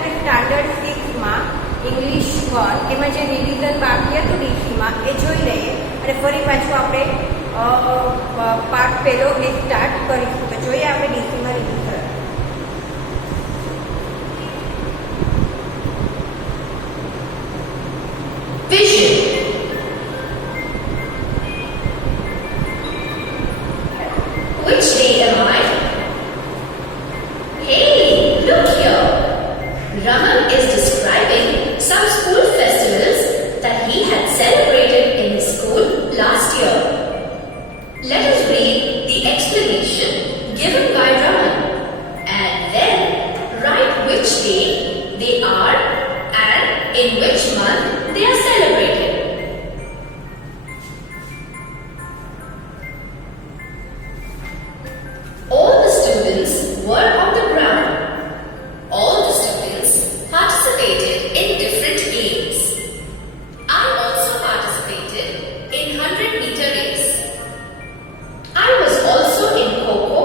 આપણે standard 6માં English 1 એમાં જે રિવિઝન બાકી હતું ડીસીમાં એ જોઈ લઈએ અને ફરી પાછું આપણે પાર્ટ પહેલો એ સ્ટાર્ટ કરીશું. તો જોઈએ આપણે ડીસીમાં revision. Vision. Which day am I? Hey, look here. Raman is describing some school festivals that he had celebrated in his school last year. Let us read the explanation given by Raman and then write which day they are and in which month they are celebrated. All the students were on the ground. All the students participated in different games. I also participated in 100-meter race. I was also in Kho-Kho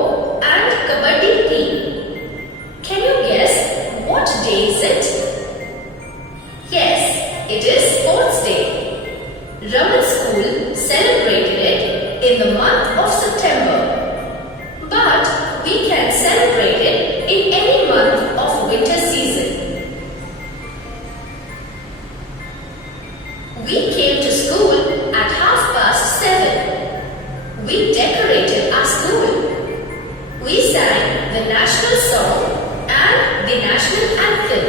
and Kabaddi team. Can you guess what day is it? Yes, it is Sports Day. Raman's school celebrated it in the month of September. But we can celebrate it in any month of winter season. We came to school at 7:30. We decorated our school. We sang the national song and the national anthem.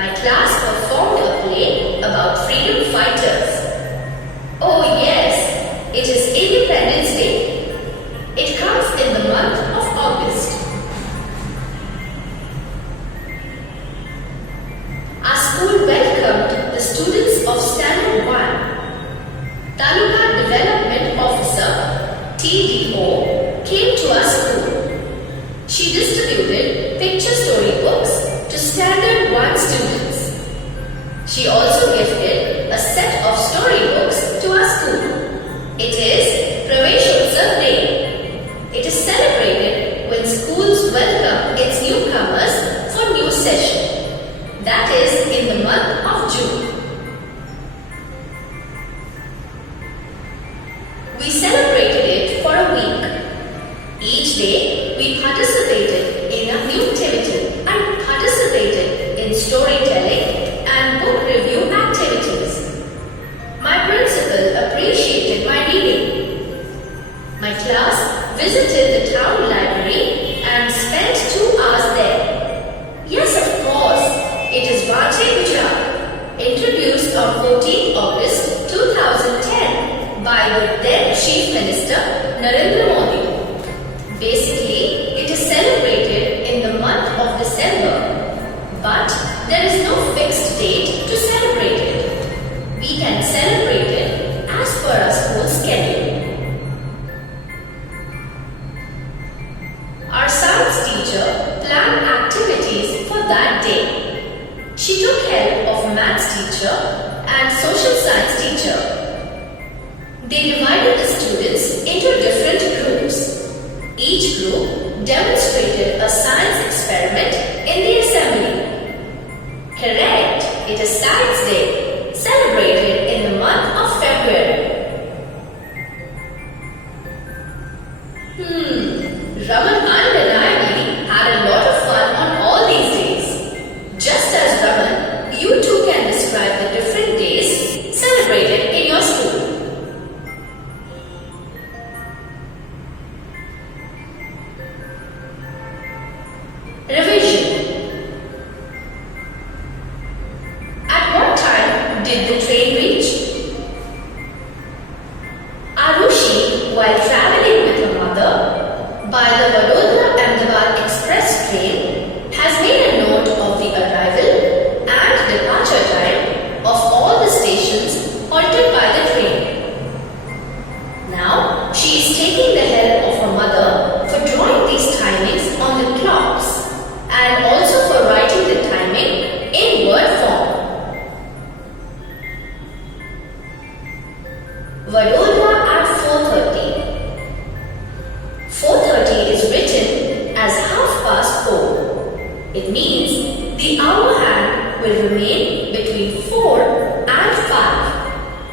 My class performed a play about freedom fighters. Oh yes, it is Independence Day. It comes in the month of August. Our school welcomed the students of Standard 1. Taluka Development Officer TDO came to our school. She distributed picture storybooks to Standard 1 students. She also gifted a set of storybooks to our school. It is Praveshotsav Day. It is celebrated when schools welcome its newcomers for new session. That is in the month of June. We celebrated it for a week. Each day we participated in a new activity and participated in storytelling and book review activities. My principal appreciated my reading. My class visited the town library and spent 2 hours there. Yes, of course, it is Vajre Gujarat, introduced on 14th August 2010 by the then Chief Minister Narendra Modi. Basically, it is celebrated in the month of December, but there is no fixed date to celebrate it. We can celebrate it as per our school schedule. Our science teacher planned activities for that day. She took help of maths teacher and social science teacher. They divided the students into different groups. Each group demonstrated a science experiment in the assembly. Correct, it is Science Day, celebrated in the month of February. Raman undeniably had a lot of fun on all these days. Just as Raman, you too can describe the different days celebrated in your school. Revision. At what time did the train reach? Arushi, while traveling with her mother by the Vadodara-Ahmedabad Express train, has made a note of the arrival and departure time of all the stations halted by the train. Now, she is taking the help of her mother for drawing these timings on the clocks and also for writing the timing in word form. Vadodara at 4:30. 4:30 is written as 4:30. It means the the hour hand will remain between 4 and 5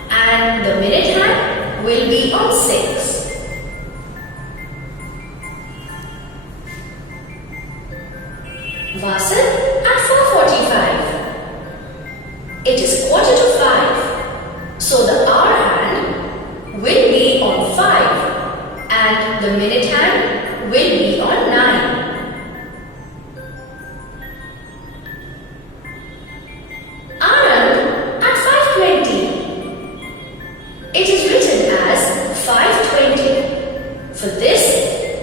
and the minute hand will be on 6. Vasan at 4:45. It is quarter to 5, so the hour hand will be on 5 and the minute hand will be on 9. Anand at 5:20. It is written as 5:20. For this,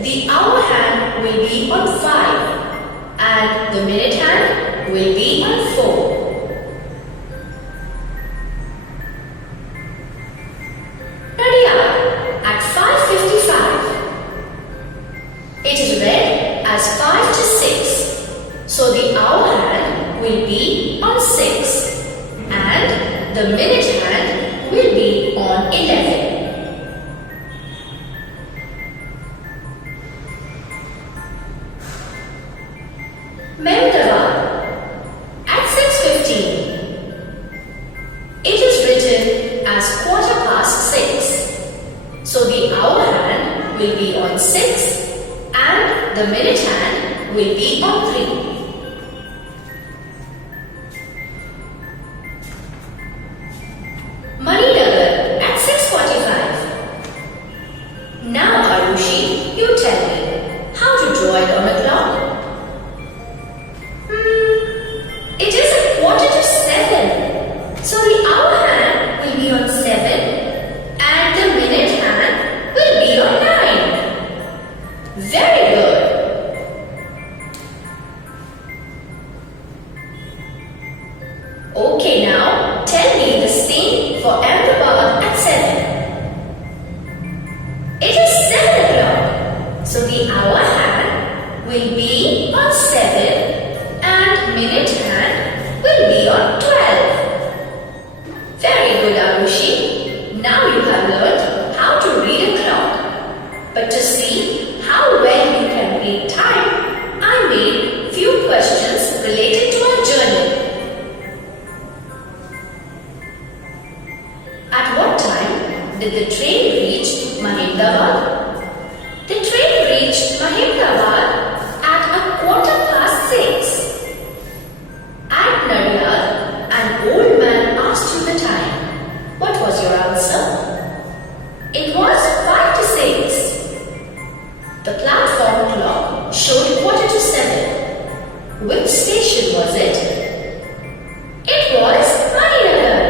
the hour hand will be on 5 and the minute hand will be on 4. Nadia at 5:55. It is read as 5 to 6. So the hour hand will be on 6 and the minute hand will be on 11. Mehmetava at 6:15. It is written as quarter past 6. So the hour hand will be on 6 and the minute hand will be on 3. Maninagar at 6:45. Now Arushi, you tell me how to draw it on a clock. It is a quarter to 7. So the hour hand will be on 7 and the minute hand will be on 9. Very good. Okay, now tell me the same for Ahmedabad at 7. It is 7 o'clock. So the hour hand will be on 7 and minute hand will be on 12. Very good, Arushi. Now you have learned how to read a clock. But to see how well you can read time, I made few questions related to our journey. At what time did the train reach Mahemdabad? The train reached Mahemdabad at 6:15. At Nadiyad, an old man asked you the time. What was your answer? It was 5 to 6. The platform clock showed quarter to 7. Which station was it? It was Maninagar.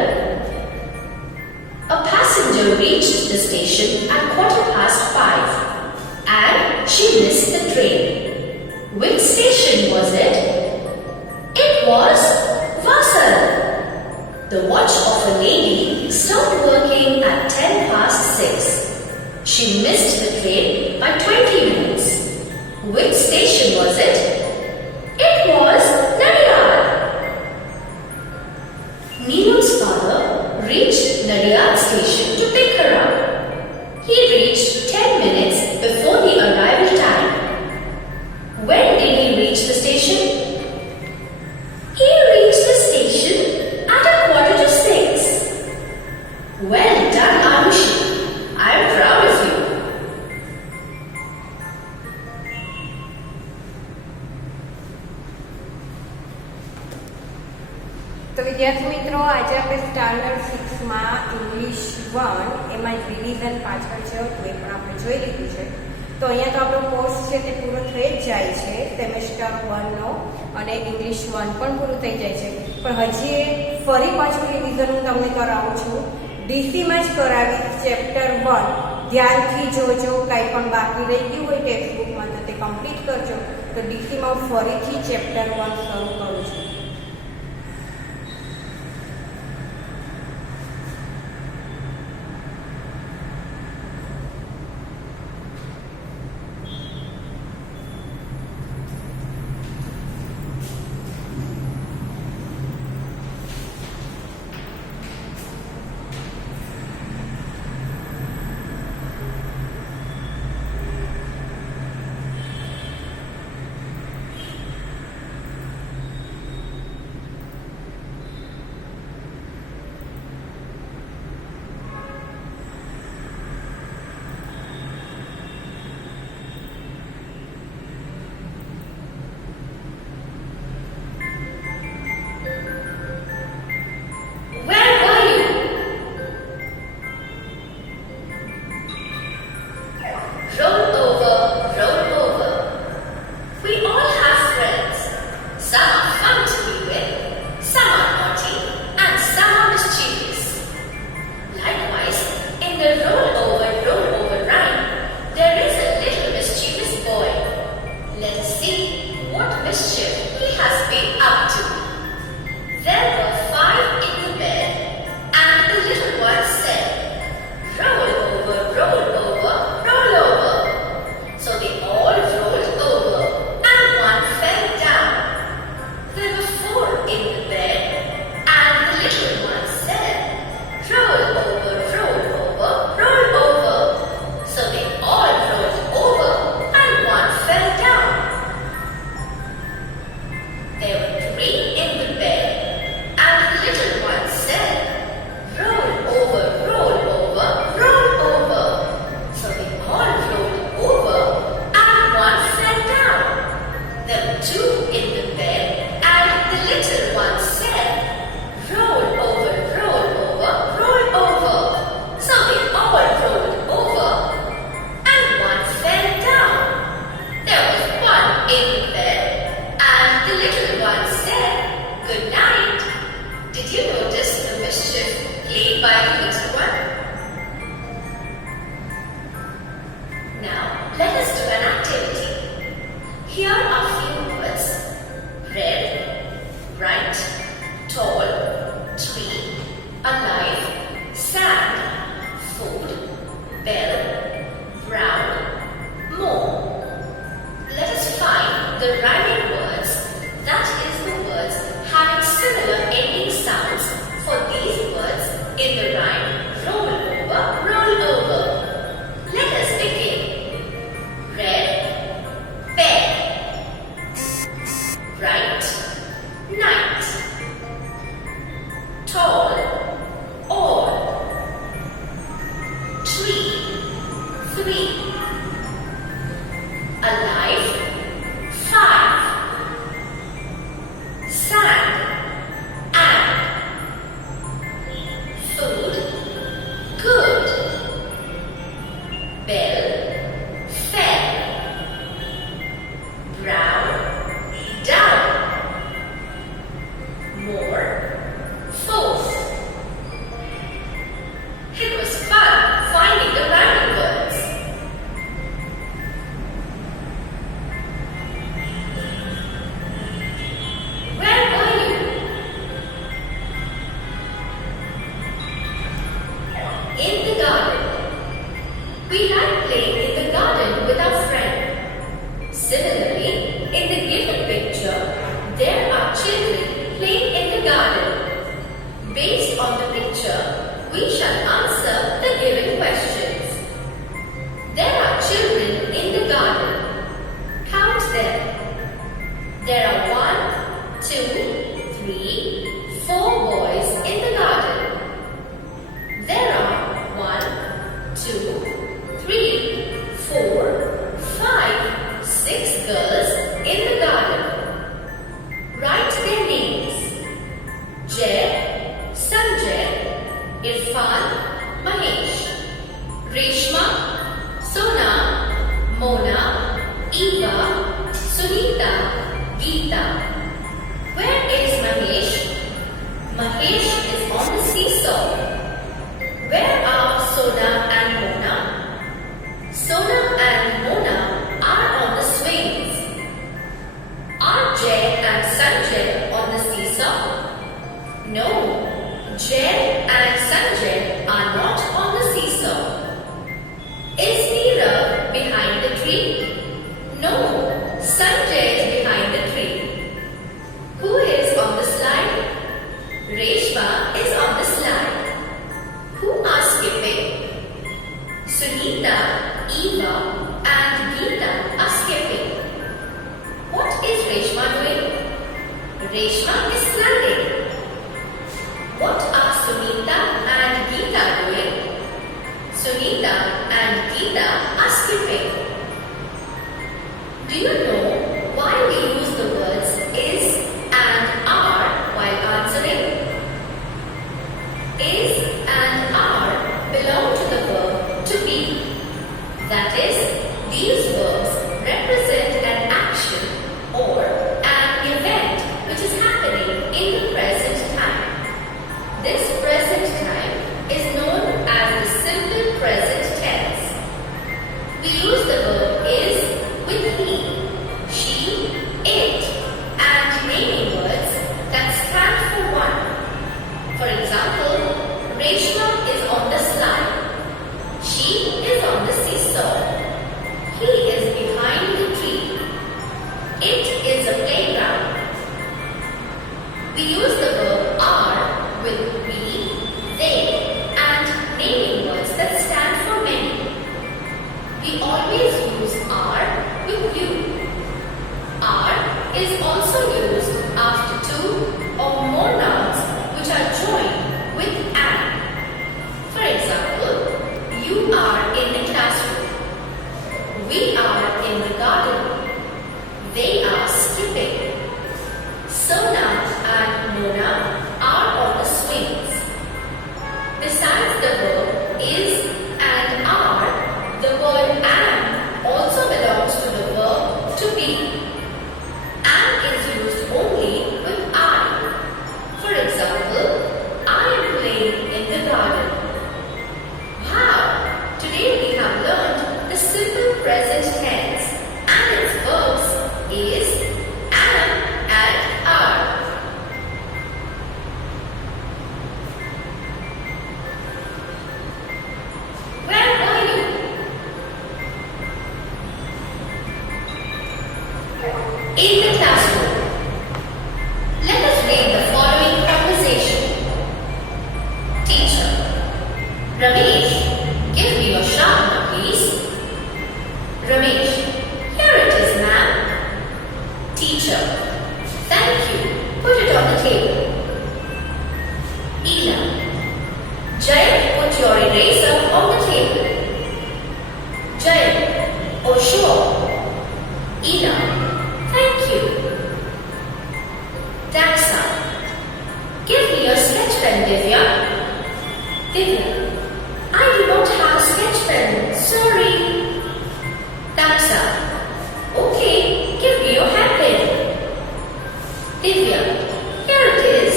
A passenger reached the station at 5:15 and she missed the train. Which station was it? It was Vasan. The watch of a lady stopped working at 6:10. She missed the train by 20 minutes. Which station was it? It was Nadiyad. Neelu's father reached Nadiyad station to pick her up. He reached 10 minutes before the arrival time. When did he reach the station? He reached the station at 6:15. Well done, Arushi. I am proud of you. તો વિદ્યાર્થી મિત્રો, આજે આપણે standard 6માં English 1 એમાં revision પાછળ છે તો એ પણ આપણે જોઈ લીધું છે. તો અહીંયા તો આપણો કોર્સ છે તે પૂરો થઈ જ જાય છે, સેમેસ્ટર 1નો, અને ઇંગ્લિશ 1 પણ પૂરું થઈ જાય છે. પણ હજી ફરી પાછું રિવિઝન હું તમને કરાવું છું. ડીસીમાં જ કરાવી, ચેપ્ટર 1 ધ્યાનથી જોજો. કાંઈ પણ બાકી રહી ગયું હોય ટેક્સ્ટ બુકમાં તો તે કમ્પ્લીટ કરજો. તો ડીસીમાં હું ફરીથી ચેપ્ટર 1 શરૂ કરું છું. the rhyming words, that is the words having similar ending sounds for these words in the rhyme roll over, roll over. Let us begin. Red, bed. Right, night. Tall, all. Tree, three. Alive, five. Sand, and. Food, good. Bell, fell. Brown, down. More, fourth. It was fun finding the rhyming words. Where were you? In the garden. We like playing in the garden with our friend. Similarly, in the given picture, there are children playing in the garden. Based on the picture, we shall answer the given questions. There are children in the garden. Count them. There are 1, 2, 3, 4 boys in the garden. There are 1, 2, 3, 4, 5, 6 girls in the garden. Write their names. Jay, Sanjay, Irfan, Mahesh, Reshma, Sona, Mona, Eva, Sunita, Geeta. Where is Mahesh? Mahesh is on the seesaw. Where are Sona and Mona? Sona and Mona are on the swings. Are Jay and Sanjay on the seesaw? No, Jay and Sanjay are not on the seesaw. Is Neerav behind the tree? No, Sanjay is behind the tree. Who is on the slide? Reshma is on the slide. Who are skipping? Sunita, Eva, and Geeta are skipping. What is Reshma doing? Reshma is sliding. What are Sunita and Geeta doing? Sunita and Geeta are skipping. Do you know why we use the words is and are while answering? Is and are belong to the verb to be. That is, these verbs represent an action or an event which is happening in the present time. This present time is known as the simple present tense. We use the verb is with he, she, it, and naming words that stand for one. For example, Reshma is on the slide. She is on the seesaw. He is behind the tree. It is a playground. We use the verb are with we, they, and naming words that stand for many. We always use are with you. Are is also used after two or more nouns which are joined with an. For example, you are in the classroom. We are in the garden. They are skipping. Sona and Mona are on the swings. Besides the verb is and are, the word am also belongs to the verb to be. Am is used only with I. For example, I am playing in the garden. Wow! Today we have learned the simple present tense and its verbs is in the classroom. Let us read the following conversation. Teacher: Ramesh, give me your sharpener, please. Ramesh: Here it is, ma'am. Teacher: Thank you. Put it on the table. Ela: Jayant, put your eraser on the table. Jayant: Oh, sure. Ela: Thank you. Daxa: Give me your sketch pen, Divya. Divya: I do not have a sketch pen. Sorry. Daxa: Okay, give me your hairpin. Divya: Here it is.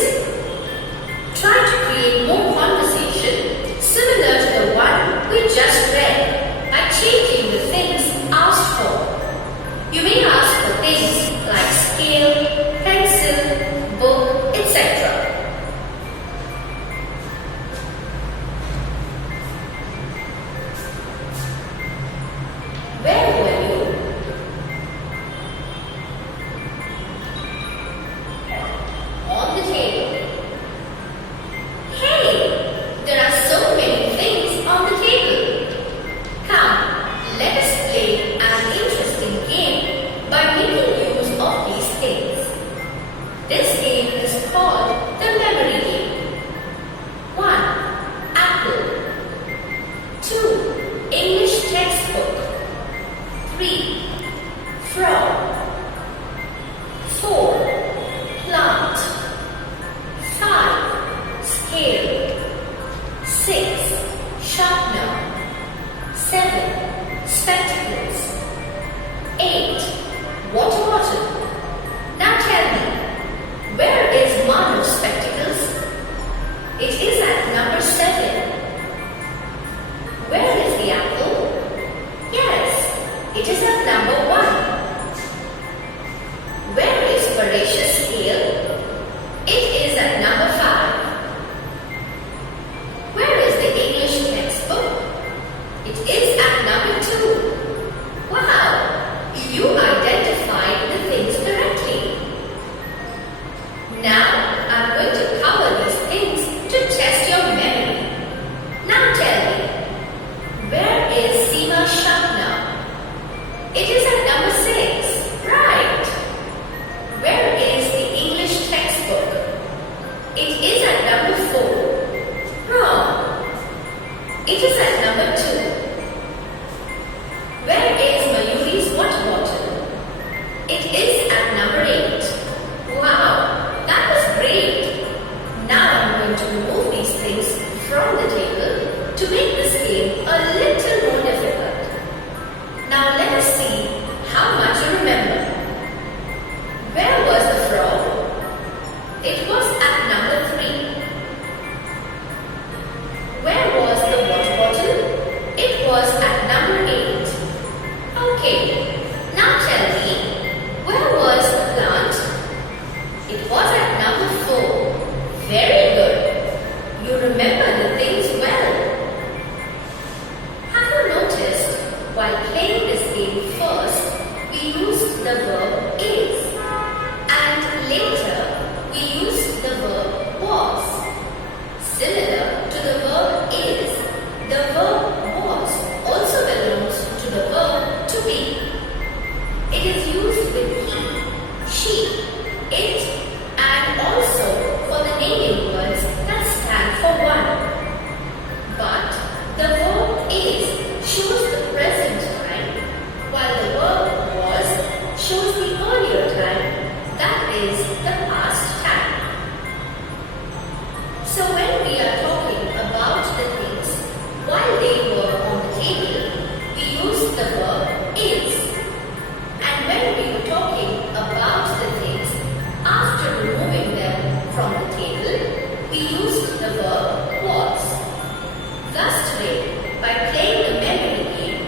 Try to create more conversation similar to the one we just read by changing the things asked for. You may ask for things like scale, pencil, book, etc. Where were you? On the table. Hey, there are so many things on the table. Come, let us play an interesting game by making use of these things. This game is called the memory game. 1. Apple. 2. English textbook. 3. Frog. 4. Plant. 5. Scale. 6. Sharpener. 7. Spectacles. 8. Water bottle. Now tell me, where is Manu's spectacles? It is at number 7. Where is the apple? Yes, it is at number 1. Where is Paresh's scale? It is at number 5. Where is the English textbook? It is at number 2. Wow, you identified the things correctly. Now I'm going to cover these things to test your memory. Now tell me, where is Seema's sharpener? It is at number 6. Right. Where is the English textbook? It is at number 4. Wrong. It is at number 2. Where is Mayuri's water bottle? It is at number 8. Wow, that was great. Now I'm going to remove these things from the table to make this game a little more difficult. Now let us see how much you remember. Where was the frog? It was at number 3. Where was the water bottle? It was at number 8. Okay, now tell me, where was the plant? It was at number 4. Very good. You remember the things well. Have you noticed, while playing this game first, we used the verb is, and later we used the verb was. Similar to the verb is, the verb was also belongs to the verb to be. It is used with he, she, it, and also for the naming words that stand for one. But the verb is shows the present time, while the verb was shows the earlier time, that is the past time. So when we are talking about the things while they were on the table, we use the verb is. And when we were talking about the things after removing them from the table, we used the verb was. Thus today, by playing the memory game,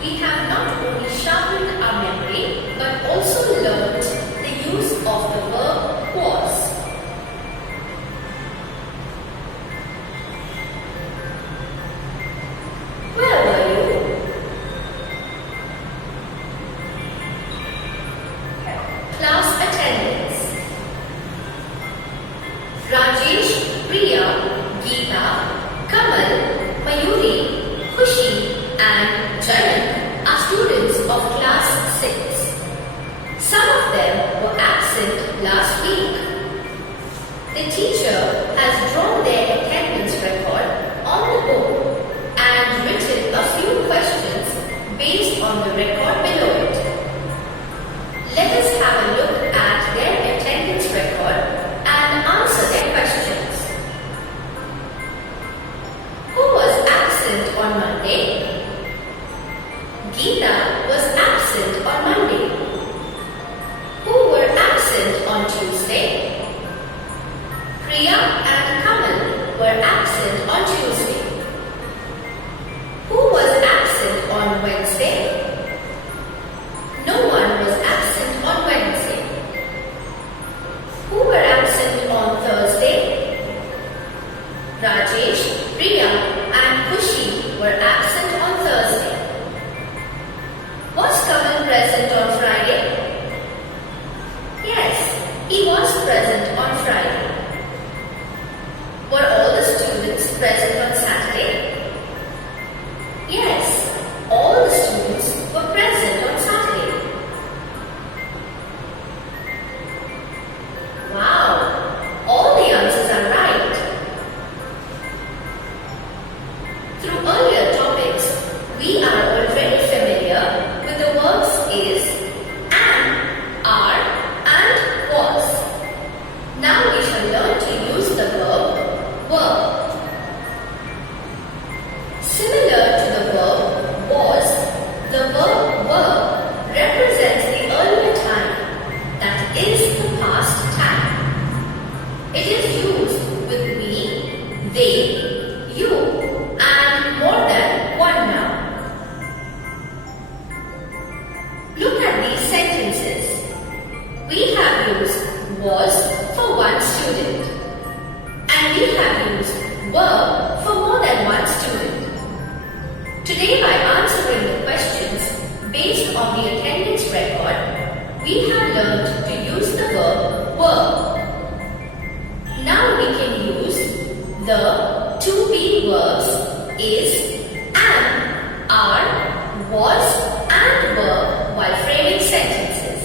we have not only sharpened our memory but also learned the use of the verb sentences. We have used was for one student, and we have used were for more than one student. Today, by answering the questions based on the attendance record, we have learned to use the verb were. Now we can use the to be verbs is, am, are, was and were while framing sentences.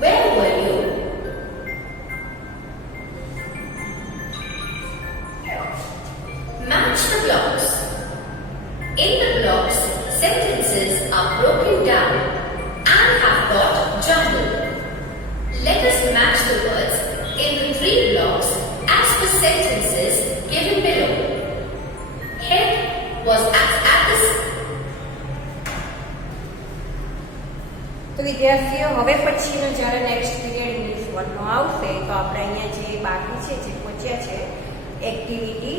Where were you? Match the blocks. In the blocks, sentences are broken down and have got jumbled. Let us match the words in the 3 blocks as per sentences given below. Head was at the તો વિદ્યાર્થીઓ હવે પછીનો જ્યારે next period English 1નો આવશે તો આપણે અહીંયા જે બાકી છે જે પહોંચ્યા છે એક્ટિવિટી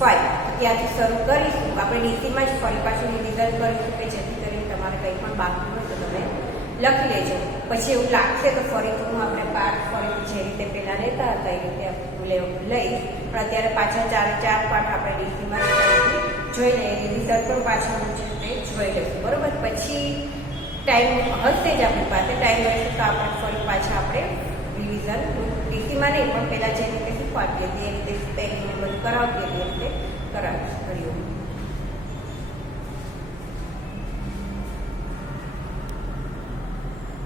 5 ત્યાંથી શરૂ કરીશું. આપણે ડીસીમાં જ ફરી પાછું રિવિઝન કરીશું કે જેથી કરીને તમારે કંઈ પણ બાકી હોય તો તમે લખી લેજો. પછી એવું લાગશે તો ફરીથી હું આપણે પાઠ ફરીથી જે રીતે પહેલાં લેતા હતા એ રીતે લઈશ. પણ અત્યારે પાછા 4 પાઠ આપણે ડીસીમાં જોઈ લઈએ. રિવિઝન પણ પાછળનું છે તે જોઈ લઈશું. બરાબર. પછી ટાઈમ હશે જ આપણી પાસે, ટાઈમ રહેશે તો આપણે ફરી પાછા આપણે રિવિઝન ડીસીમાં નહીં પણ પહેલાં જે રીતે શીખવાડીએ તે રીતે સ્પેલિંગ બધું કરાવતીએ તે રીતે કરાવીશું.